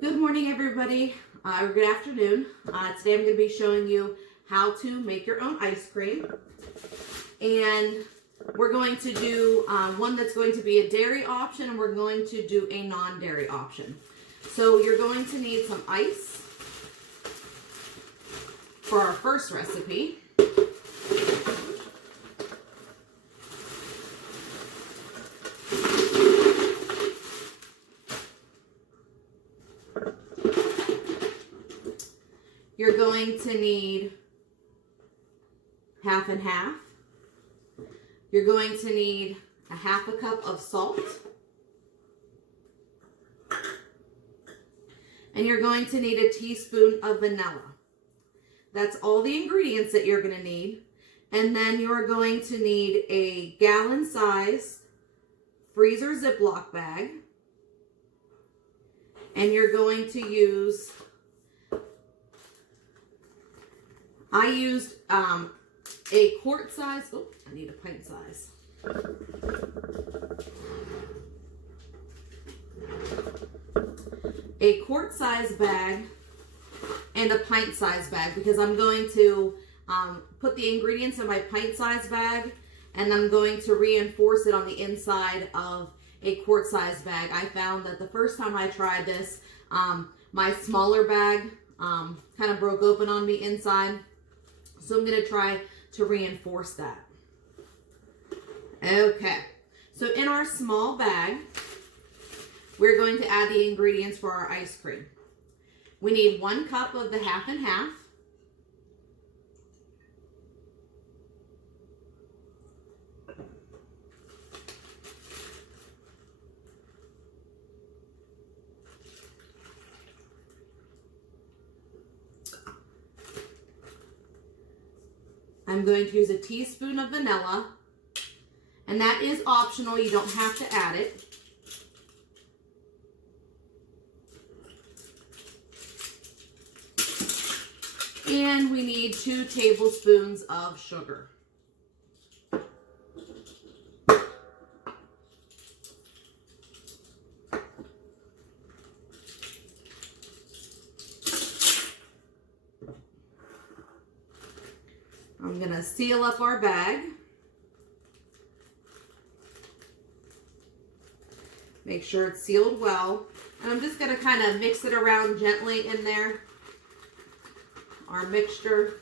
Good morning, everybody, or good afternoon. Today I'm going to be showing you how to make your own ice cream. And we're going to do one that's going to be a dairy option, and we're going to do a non-dairy option. So you're going to need some ice for our first recipe. You're going to need half and half. You're going to need a half a cup of salt. And you're going to need a teaspoon of vanilla. That's all the ingredients that you're going to need. And then you're going to need a gallon-sized freezer Ziploc bag. And you're going to use... I used a quart size, oh, I need a pint size. A quart size bag and a pint size bag because I'm going to put the ingredients in my pint size bag and I'm going to reinforce it on the inside of a quart size bag. I found that the first time I tried this, my smaller bag kind of broke open on me inside. So I'm going to try to reinforce that. Okay, so in our small bag, we're going to add the ingredients for our ice cream. We need 1 cup of the half and half. I'm going to use a teaspoon of vanilla, and that is optional. You don't have to add it. And we need 2 tablespoons of sugar. I'm going to seal up our bag. Make sure it's sealed well. And I'm just going to kind of mix it around gently in there. Our mixture,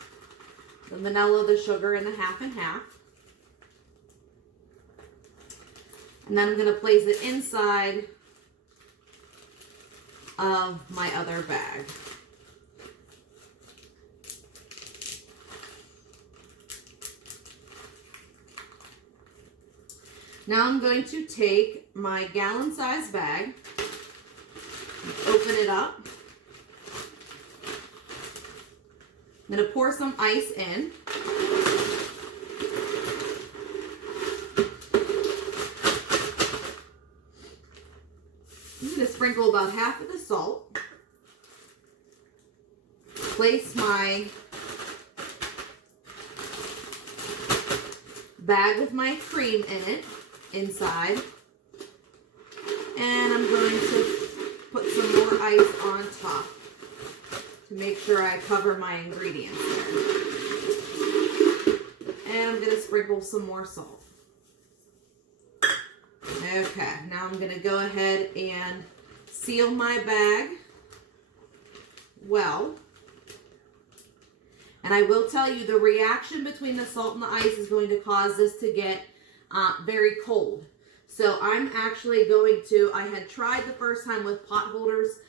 the vanilla, the sugar, and the half and half. And then I'm going to place it inside of my other bag. Now I'm going to take my gallon-sized bag, open it up. I'm going to pour some ice in. I'm going to sprinkle about half of the salt. Place my bag with my cream in it. Inside, and I'm going to put some more ice on top to make sure I cover my ingredients there. And I'm going to sprinkle some more salt. Okay, now I'm going to go ahead and seal my bag well. And I will tell you, the reaction between the salt and the ice is going to cause this to get very cold. So I'm actually going to, I had tried the first time with pot holders.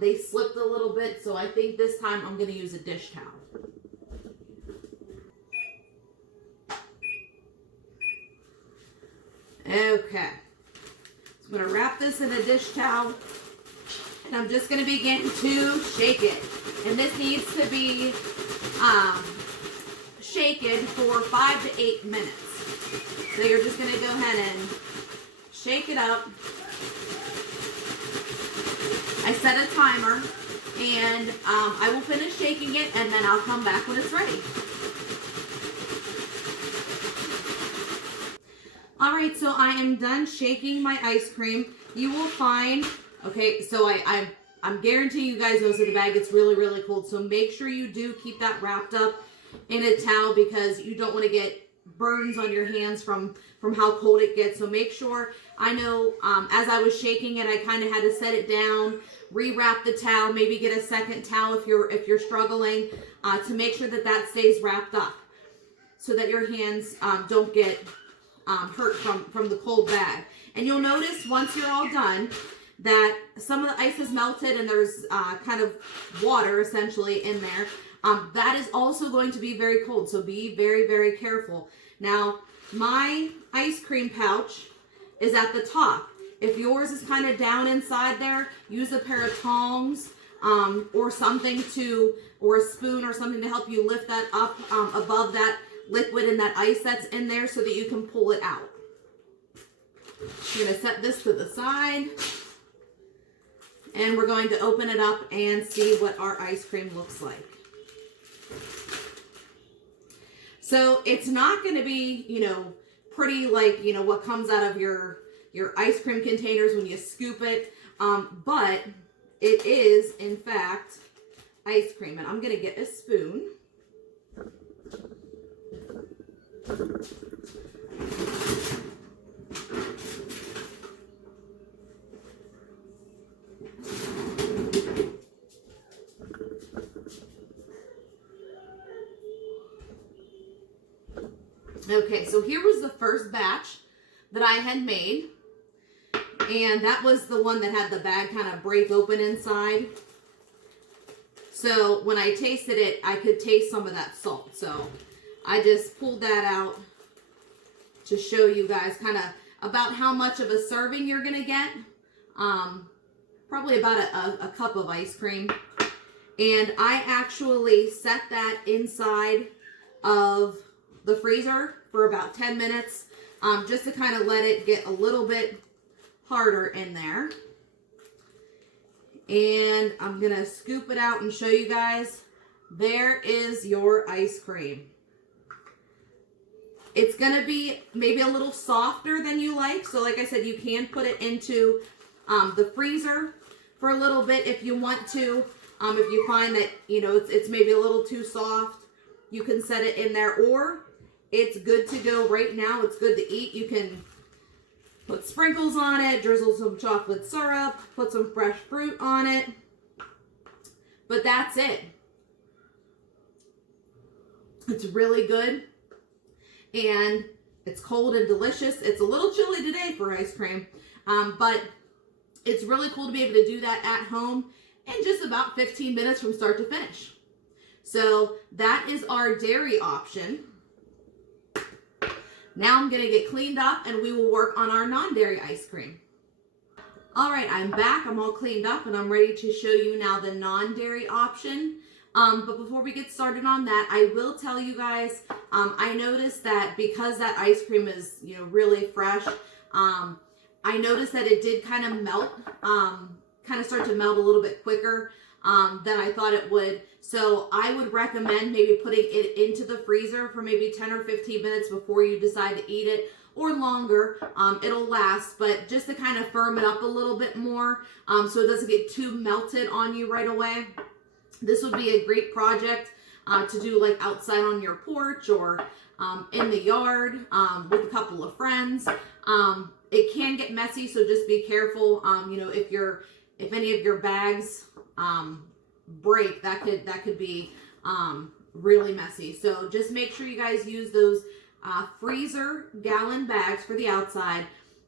They slipped a little bit, so I think this time I'm going to use a dish towel. Okay. So I'm going to wrap this in a dish towel, and I'm just going to begin to shake it. And this needs to be shaken for 5 to 8 minutes. So you're just going to go ahead and shake it up. I set a timer, and I will finish shaking it, and then I'll come back when it's ready. All right, so I am done shaking my ice cream. You will find, okay, so I I'm guaranteeing you guys know that the bag gets really, really cold. So make sure you do keep that wrapped up in a towel because you don't want to get burns on your hands from how cold it gets. So make sure, I know as I was shaking it, I kind of had to set it down, rewrap the towel, maybe get a second towel if you're struggling to make sure that that stays wrapped up so that your hands don't get hurt from the cold bag. And you'll notice once you're all done that some of the ice is melted and there's kind of water essentially in there. That is also going to be very cold, so be very, very careful. Now, my ice cream pouch is at the top. If yours is kind of down inside there, use a pair of tongs or something or a spoon or something to help you lift that up above that liquid and that ice that's in there so that you can pull it out. I'm going to set this to the side. And we're going to open it up and see what our ice cream looks like. So it's not going to be, pretty like, what comes out of your ice cream containers when you scoop it. But it is, in fact, ice cream. And I'm going to get a spoon. Okay, so here was the first batch that I had made, and that was the one that had the bag kind of break open inside. So when I tasted it, I could taste some of that salt. So I just pulled that out to show you guys kind of about how much of a serving you're going to get. Probably about a cup of ice cream. And I actually set that inside of the freezer for about 10 minutes, just to kind of let it get a little bit harder in there. And I'm going to scoop it out and show you guys. There is your ice cream. It's going to be maybe a little softer than you like. So like I said, you can put it into the freezer for a little bit if you want to. If you find that, it's maybe a little too soft, you can set it in there, or it's good to go right now. It's good to eat. You can put sprinkles on it, drizzle some chocolate syrup, put some fresh fruit on it. But that's it. It's really good. And it's cold and delicious. It's a little chilly today for ice cream. But it's really cool to be able to do that at home in just about 15 minutes from start to finish. So that is our dairy option. Now I'm going to get cleaned up and we will work on our non-dairy ice cream. All right, I'm back. I'm all cleaned up and I'm ready to show you now the non-dairy option. But before we get started on that, I will tell you guys, I noticed that because that ice cream is, really fresh, I noticed that it did kind of melt, kind of start to melt a little bit quicker than I thought it would. So I would recommend maybe putting it into the freezer for maybe 10 or 15 minutes before you decide to eat it, or longer. It'll last, but just to kind of firm it up a little bit more so it doesn't get too melted on you right away. This would be a great project to do like outside on your porch or in the yard with a couple of friends. It can get messy, so just be careful. If any of your bags break, that could be really messy. So just make sure you guys use those freezer gallon bags for the outside,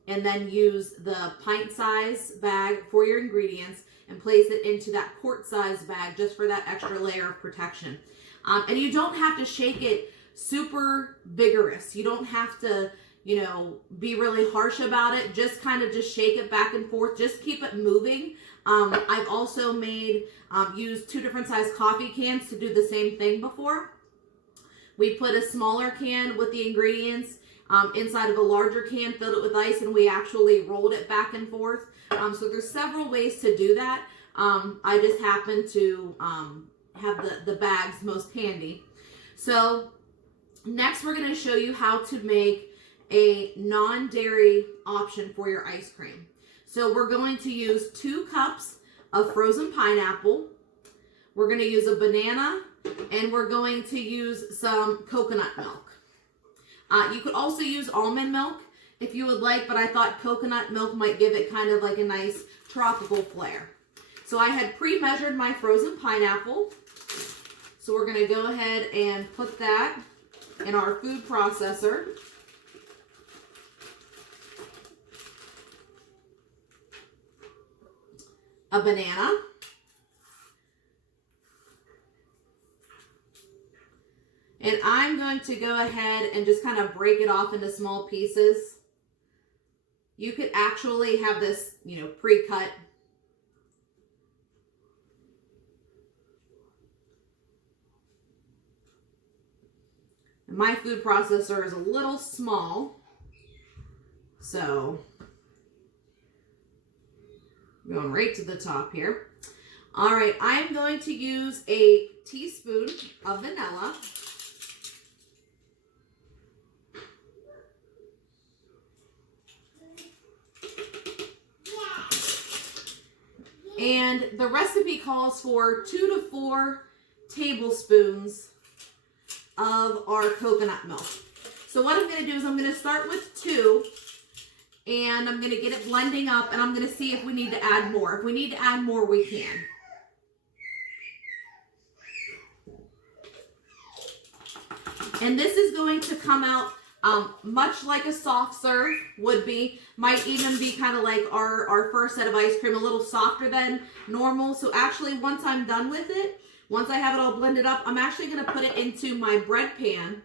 and then use the pint size bag for your ingredients and place it into that quart size bag just for that extra layer of protection. And you don't have to shake it super vigorous. You don't have to, be really harsh about it. Just kind of just shake it back and forth. Just keep it moving. I've also used 2 different size coffee cans to do the same thing before. We put a smaller can with the ingredients inside of a larger can, filled it with ice, and we actually rolled it back and forth. So there's several ways to do that. I just happen to have the bags most handy. So next we're going to show you how to make a non-dairy option for your ice cream. So we're going to use 2 cups of frozen pineapple. We're going to use a banana, and we're going to use some coconut milk. You could also use almond milk if you would like, but I thought coconut milk might give it kind of like a nice tropical flair. So I had pre-measured my frozen pineapple. So we're going to go ahead and put that in our food processor. A banana. And I'm going to go ahead and just kind of break it off into small pieces. You could actually have this, pre-cut. My food processor is a little small, so going right to the top here. All right, I'm going to use a teaspoon of vanilla. And the recipe calls for 2 to 4 tablespoons of our coconut milk. So what I'm going to do is I'm going to start with 2, and I'm going to get it blending up, and I'm going to see if we need to add more. If we need to add more, we can. And this is going to come out much like a soft serve would be. Might even be kind of like our first set of ice cream, a little softer than normal. So actually, once I'm done with it, once I have it all blended up, I'm actually going to put it into my bread pan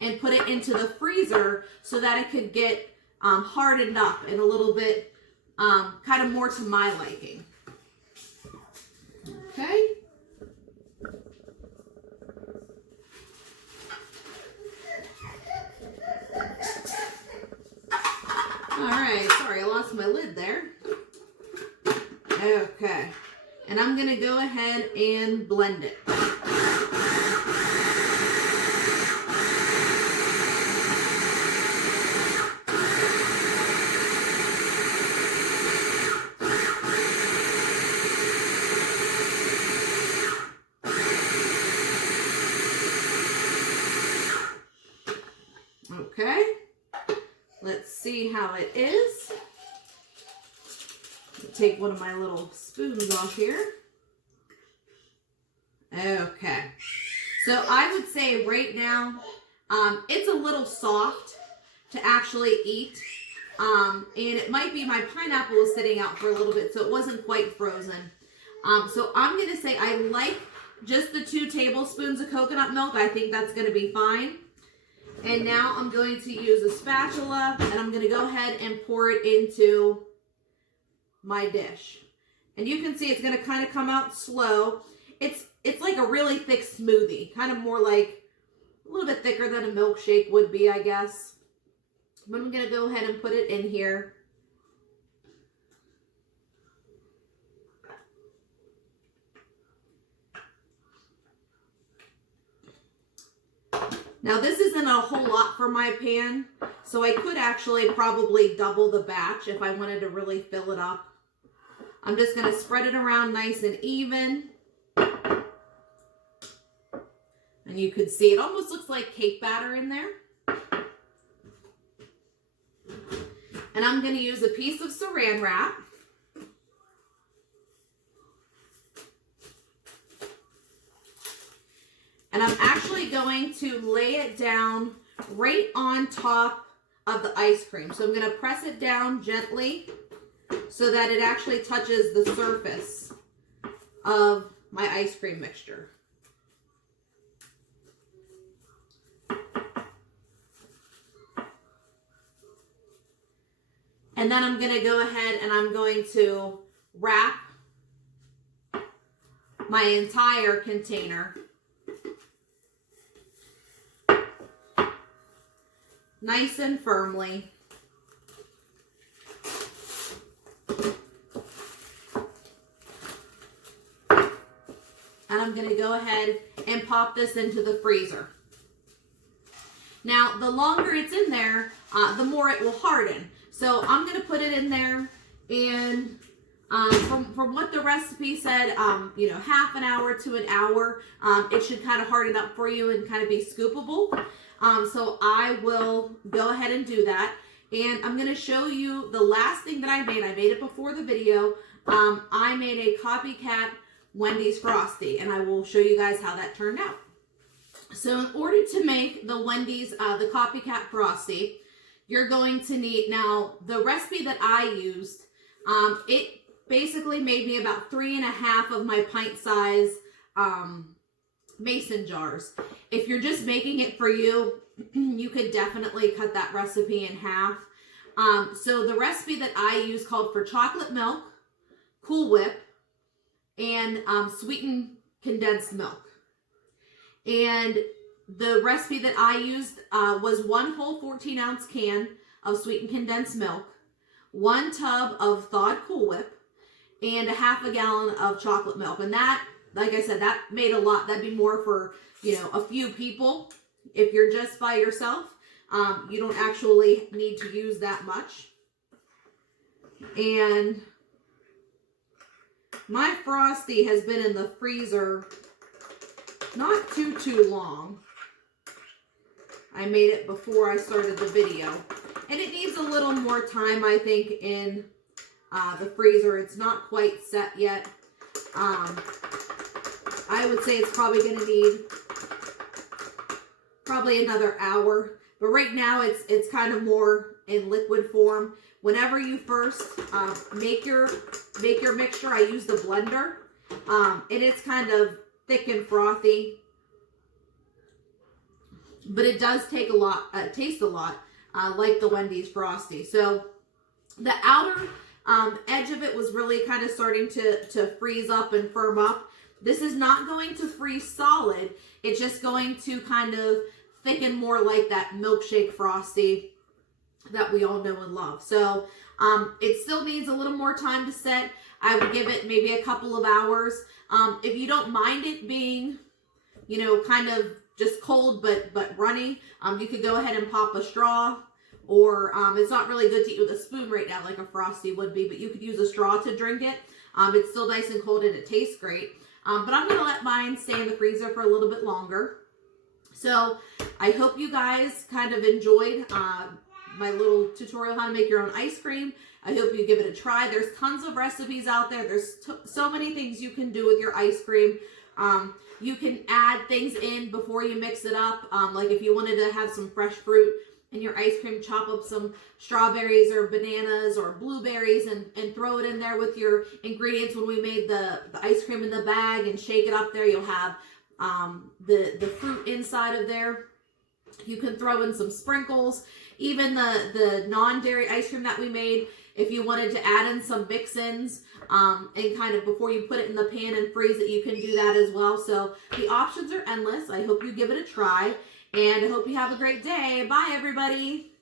and put it into the freezer so that it could get hardened up and a little bit kind of more to my liking. Okay. All right, sorry, I lost my lid there. Okay, and I'm gonna go ahead and blend it. Okay. Let's see how it is. Take one of my little spoons off here. Okay. So I would say right now, it's a little soft to actually eat. And it might be my pineapple was sitting out for a little bit, so it wasn't quite frozen. So I'm going to say I like just the 2 tablespoons of coconut milk. I think that's going to be fine. And now I'm going to use a spatula, and I'm going to go ahead and pour it into my dish. And you can see it's going to kind of come out slow. It's like a really thick smoothie, kind of more like a little bit thicker than a milkshake would be, I guess. But I'm going to go ahead and put it in here. Now this isn't a whole lot for my pan, so I could actually probably double the batch if I wanted to really fill it up. I'm just going to spread it around nice and even. And you could see it almost looks like cake batter in there. And I'm going to use a piece of saran wrap. And I'm actually going to lay it down right on top of the ice cream. So I'm going to press it down gently so that it actually touches the surface of my ice cream mixture. And then I'm going to go ahead and I'm going to wrap my entire container nice and firmly. And I'm going to go ahead and pop this into the freezer. Now, the longer it's in there, the more it will harden. So I'm going to put it in there, and From what the recipe said, you know, half an hour to an hour, it should kind of harden up for you and kind of be scoopable. So I will go ahead and do that. And I'm going to show you the last thing that I made. I made it before the video. I made a copycat Wendy's Frosty, and I will show you guys how that turned out. So in order to make the Wendy's, the copycat Frosty, you're going to need, now the recipe that I used, it basically made me about 3.5 of my pint size mason jars. If you're just making it for you, you could definitely cut that recipe in half. So the recipe that I use called for chocolate milk, Cool Whip, and sweetened condensed milk. And the recipe that I used was 1 whole 14-ounce can of sweetened condensed milk, 1 tub of thawed Cool Whip, and 1/2 gallon of chocolate milk. And that, like I said, that made a lot. That'd be more for, you know, a few people. If you're just by yourself, you don't actually need to use that much. And my Frosty has been in the freezer not too long. I made it before I started the video. And it needs a little more time, I think, in the freezer. It's not quite set yet. I would say it's probably going to need probably another hour. But right now, it's kind of more in liquid form. Whenever you first make your mixture, I use the blender. And it's kind of thick and frothy. But it does take a lot, taste a lot like the Wendy's Frosty. So the outer edge of it was really kind of starting to freeze up and firm up. This is not going to freeze solid. It's just going to kind of thicken more like that milkshake Frosty that we all know and love. So it still needs a little more time to set. I would give it maybe a couple of hours. If you don't mind it being, you know, kind of just cold but runny, you could go ahead and pop a straw, or it's not really good to eat with a spoon right now like a Frosty would be, but you could use a straw to drink it. It's still nice and cold and it tastes great. But I'm going to let mine stay in the freezer for a little bit longer. So I hope you guys kind of enjoyed my little tutorial how to make your own ice cream. I hope you give it a try. There's tons of recipes out there. There's so many things you can do with your ice cream. You can add things in before you mix it up. Like if you wanted to have some fresh fruit in your ice cream, chop up some strawberries or bananas or blueberries and throw it in there with your ingredients. When we made the ice cream in the bag and shake it up there, you'll have the fruit inside of there. You can throw in some sprinkles. Even the non-dairy ice cream that we made, if you wanted to add in some mix-ins and kind of before you put it in the pan and freeze it, you can do that as well. So the options are endless. I hope you give it a try, and I hope you have a great day. Bye, everybody.